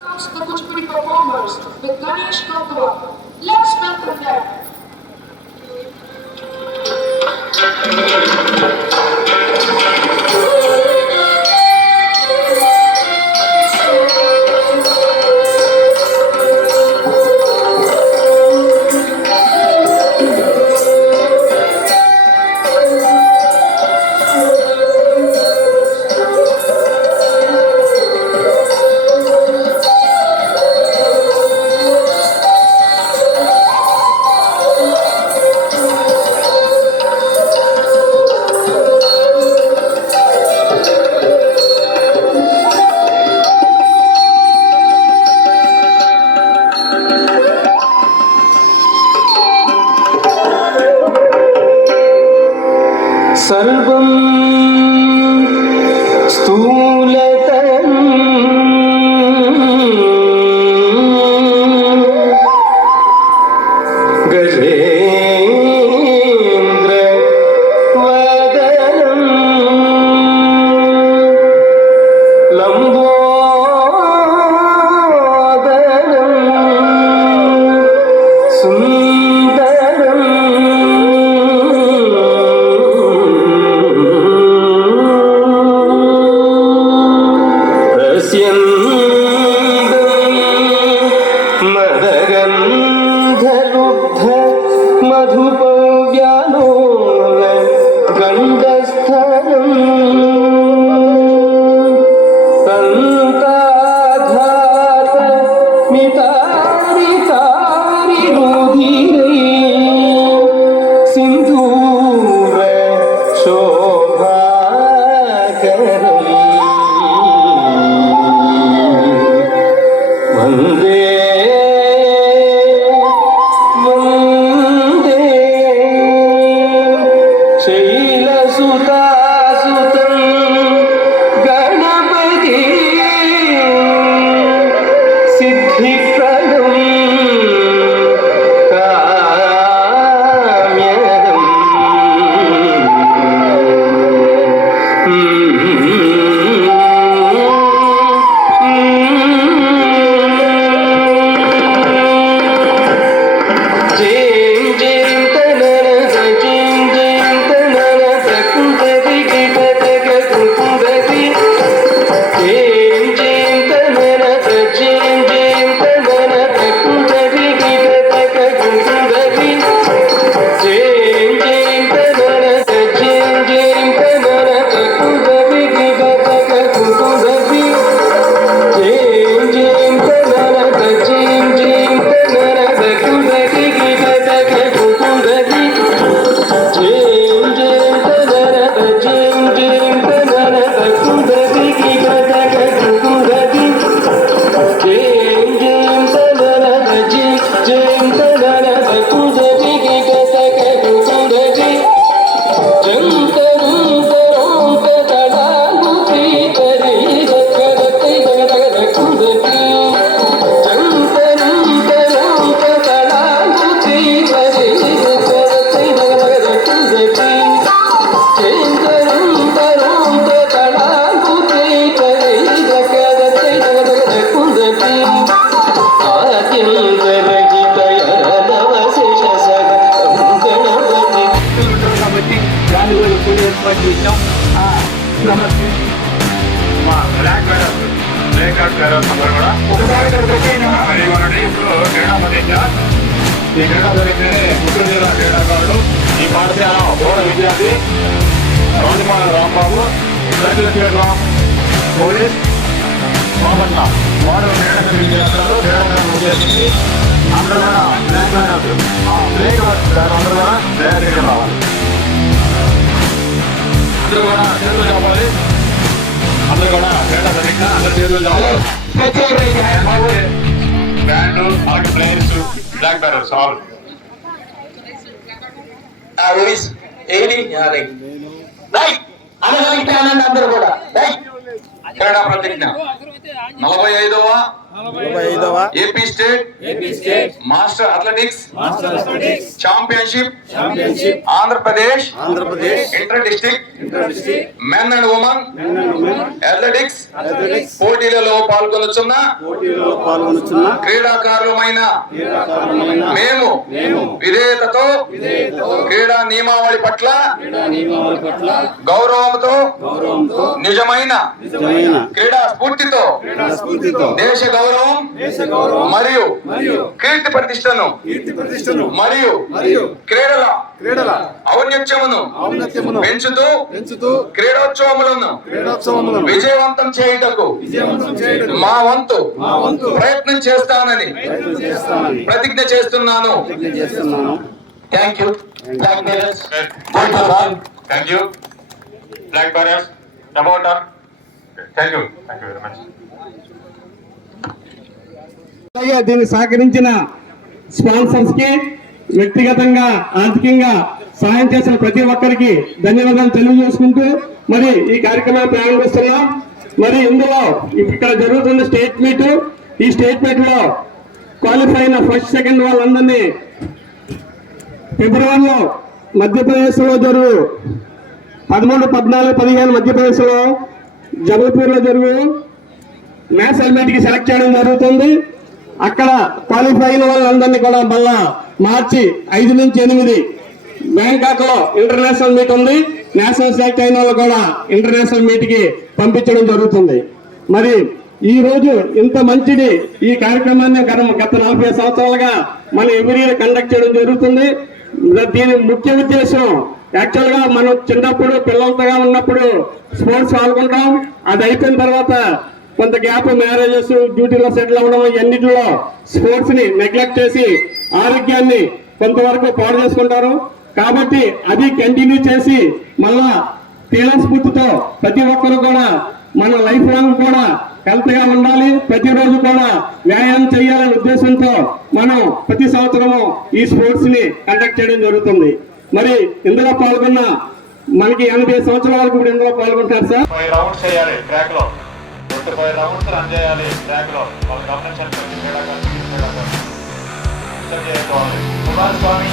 The Kuchipudi performers with Ganesh Kathua. Let's welcome them. सर्वं स्थूलतरं गजेन्द्रवदनं लम्बोदरं सुन्दरं मदगन्धलुब्ध मधुपव्यालोल गण्डस्थलं तन्ताघात मितारितारिरुधिरे सिन्धूर शोभाकरम् वन्दे वन्दे शैलसुतासुतं गणपति सिद्धिप्रदं ఈ క్రీడాకారులైతే గుంటూరు జిల్లా క్రీడాకారులు ఈ పాఠశాల బోధ విద్యార్థి Rajamala Rambabu cycle theatre police Bapatla వాడు క్రీడాకారు విద్యార్థులు క్రీడాకారులు ఉద్దేశించి అందరూ కూడా బ్లాక్ బ్యానర్స్ అందరూ కూడా బ్లాక్ రీడర్ రావాలి. అందరూ కూడా చేతులు కావాలి. అందరూ కూడా క్రీడాకారు అందరూ చేతులు కావాలి. Band art players black banners all ఏది అందరూ కూడా క్రీడా ప్రతిజ్ఞ 45వ 45వ AP state master athletics championship Andhra Pradesh inter district men and women athletics పోటీలలో పాల్గొనుచున్న క్రీడాకారులమైన మేము విధేయతతో క్రీడా నియమావళి పట్ల గౌరవంతో నిజమైన క్రీడా స్ఫూర్తితో దేశ గౌరవం మరియు కీర్తి ప్రతిష్టను మరియు క్రీడల ఔన్నత్యమును పెంచుతూ క్రీడోత్సవములను విజయవంతం చేయుటకు మా వంతు ప్రయత్నం చేస్తానని ప్రతిజ్ఞ చేస్తున్నాను. Thank you. Thank you. Flag bearers, supporter. Thank you very much. అలాగే దీన్ని సహకరించిన స్పాన్సర్స్ కి వ్యక్తిగతంగా ఆర్థికంగా సహాయం చేసిన ప్రతి ఒక్కరికి ధన్యవాదాలు తెలియజేసుకుంటూ మరి ఈ కార్యక్రమాన్ని ప్రారంభిస్తున్నాం. మరి ఇందులో ఇక్కడ జరుగుతున్న స్టేట్ మీట్, ఈ స్టేట్ మీట్ లో క్వాలిఫై అయిన ఫస్ట్ సెకండ్ వాళ్ళందరినీ ఫిబ్రవరిలో మధ్యప్రదేశ్ లో జరుగు 13, 14, 15 మధ్యప్రదేశ్ లో జబల్పూర్ లో జరుగు మ్యాథ్స్ ఎలిమెంట్ కి సెలెక్ట్ చేయడం జరుగుతుంది. అక్కడ క్వాలిఫై అయిన వాళ్ళందరినీ కూడా మళ్ళా మార్చి 5 నుంచి 8 బ్యాంకాక్ లో ఇంటర్నేషనల్ మీట్ ఉంది. నేషనల్ సెలెక్ట్ అయిన వాళ్ళు కూడా ఇంటర్నేషనల్ మీట్ కి పంపించడం జరుగుతుంది. మరి ఈ రోజు ఇంత మంచిది ఈ కార్యక్రమాన్ని గత 40 సంవత్సరాలుగా మనం ఎవ్రీ ఇయర్ కండక్ట్ చేయడం జరుగుతుంది. దీని ముఖ్య ఉద్దేశం యాక్చువల్ గా మనం చిన్నప్పుడు పిల్లలతో ఉన్నప్పుడు స్పోర్ట్స్ పాల్గొంటాం. అది అయిపోయిన తర్వాత కొంత గ్యాప్, మ్యారేజెస్, డ్యూటీలో సెటిల్ అవ్వడం, ఇవన్నిటిలో స్పోర్ట్స్ ని నెగ్లెక్ట్ చేసి ఆరోగ్యాన్ని కొంతవరకు పాడు చేసుకుంటారు. కాబట్టి అది కంటిన్యూ చేసి మళ్ళా క్రీడా స్ఫూర్తితో ప్రతి ఒక్కరు కూడా మన లైఫ్ లాంగ్ కూడా హెల్త్ గా ఉండాలి, ప్రతిరోజు కూడా వ్యాయామం చేయాలనే ఉద్దేశంతో మనం ప్రతి సంవత్సరము ఈ స్పోర్ట్స్ ని కండక్ట్ చేయడం జరుగుతుంది. మరి ఇందులో పాల్గొన్న మనకి 80 సంవత్సరాల వరకు ఇప్పుడు ఇందులో పాల్గొంటారు సార్. 5 రౌండ్స్ చేయాలి ట్రాక్ లో, 5 రౌండ్స్ రన్ చేయాలి ట్రాక్ లో. వాళ్ళు గమనించండి కుమారస్వామి